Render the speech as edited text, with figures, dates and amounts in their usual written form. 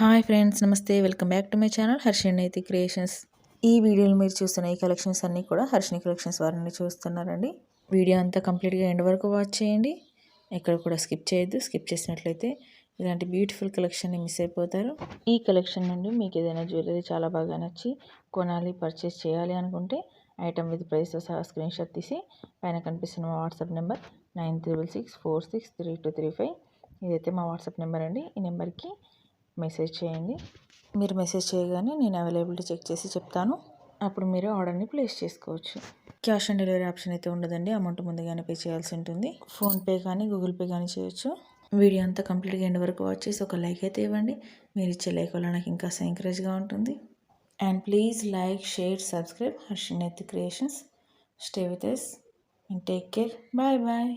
Hi friends, నమస్తే. Welcome back to my channel Harshini Naitik creations. ఈ వీడియోలో మీరు చూస్తున్న ఈ కలెక్షన్స్ అన్నీ కూడా హర్షిని కలెక్షన్స్ వారిని చూస్తున్నారండి. వీడియో అంతా కంప్లీట్గా ఎండ్ వరకు వాచ్ చేయండి. ఎక్కడ కూడా స్కిప్ చేయొద్దు. స్కిప్ చేసినట్లయితే ఇలాంటి బ్యూటిఫుల్ కలెక్షన్ని మిస్ అయిపోతారు. ఈ కలెక్షన్ నుండి మీకు ఏదైనా జ్యువెలరీ చాలా బాగా నచ్చి కొనాలి, పర్చేస్ చేయాలి అనుకుంటే ఐటమ్ విత్ ప్రైస్తో సహా స్క్రీన్ షాట్ తీసి పైన కనిపిస్తున్న మా వాట్సాప్ నెంబర్ 9366463235 ఇదైతే మా వాట్సాప్ నెంబర్ అండి. ఈ నెంబర్కి మెసేజ్ చేయండి. మీరు మెసేజ్ చేయగానే నేను అవైలబిలిటీ చెక్ చేసి చెప్తాను. అప్పుడు మీరు ఆర్డర్ని ప్లేస్ చేసుకోవచ్చు. క్యాష్ ఆన్ డెలివరీ ఆప్షన్ అయితే ఉండదండి. అమౌంట్ ముందుగానే పే చేయాల్సి ఉంటుంది. ఫోన్పే కానీ గూగుల్ పే కానీ చేయొచ్చు. వీడియో అంతా కంప్లీట్గా ఎండ్ వరకు వాచ్ చేసి ఒక లైక్ అయితే ఇవ్వండి. మీరు ఇచ్చే లైక్ వల్ల నాకు ఇంకా ఎంకరేజ్గా ఉంటుంది. And please like, share, subscribe Harshini Naitik creations. Stay with us and take care. Bye bye.